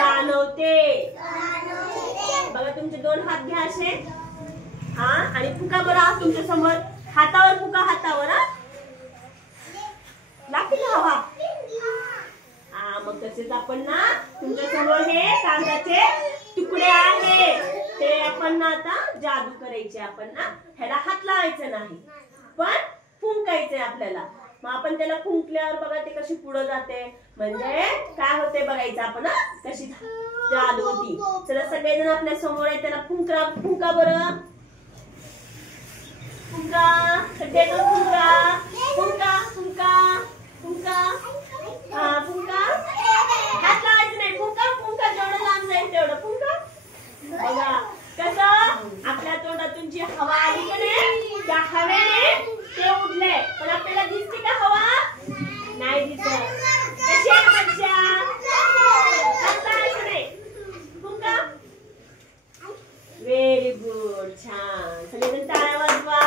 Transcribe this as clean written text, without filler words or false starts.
जाणवते। बघा तुमचे दोन हात घ्या असे, हा, आणि फुका बरं तुमच्या समोर, हातावर फुका, हातावर, हा, लागते ना हवा, हा, मग तसेच आपण ना तुमच्या समोर हे कागदाचे तुकडे आहेत, ते आपण ना आता जादू करायचे, आपण ना ह्याला हात लावायचं नाही, पण फुंकायचे आपल्याला। मग आपण त्याला फुंकल्यावर बघा ते कशी पुढे जाते, म्हणजे काय होते बघायचं आपण, कशी जादू होती। चला सगळेजण आपल्या समोर आहे, त्याला फुंका, फुंका बरं, फुंका, सगळेजण फुंका, फुंका, फुंका, फुंका, हा, फुंका, हात लावायचं नाही, फुंका, फुंका, जेवढं लांब जाईल तेवढं फुंका। बघा कसं आपल्या तोंडातून जी हवा आली का नाही, त्या हवेने ते उडले, पण आपल्याला दिसते का हवा? नाही दिसत। कशी आहे मज्जा? हात लावायचं नाही, फुंका, व्हेरी गुड, छान, सगळेजण टाळ्या वाजवा।